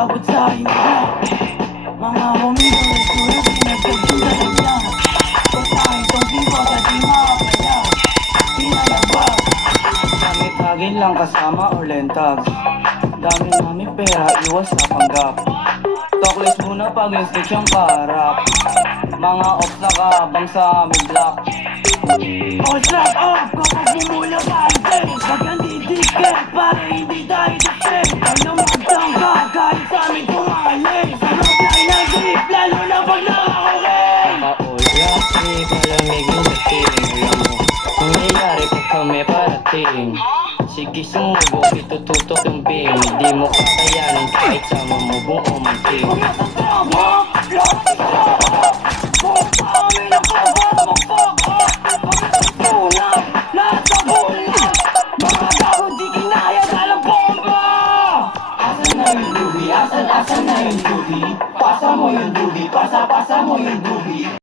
Umabot sa aking block. Mga homie ko nagsulat, pinagkagsulat ang lang. Pagkain tong tipo sa di makakaya. Pinalabas. Tagin lang kasama or lentag. Dami namin pera, iwas sa panggap. Talkless muna pag yung stage ang kaharap. Mga ops nakabang sa aming block. All shut up kapag bumula ka ang tape. Wag kang didikit para hindi tayo dikit. Ay na magtangka kahit sa amin pumahalay. Sarap lang ng grip lalo na pag nakakukay. Naka-all-black, di malamig yung dating. Alam mo, mangyayari pag kami parating. Sige sumubok, itututok yung beam. Di mo kakayanin kahit sama mo buong umanting. Kung nasa drama, lahat ng drama. Kung kami na papa, mag-fuck up. Pagkatutunan, lahat sa bulan. Mga gago di kinaya dalang bomba. Asan na yung dubi? Asan na yung dubi? Pasa mo yung dubi, pasa mo yung dubi.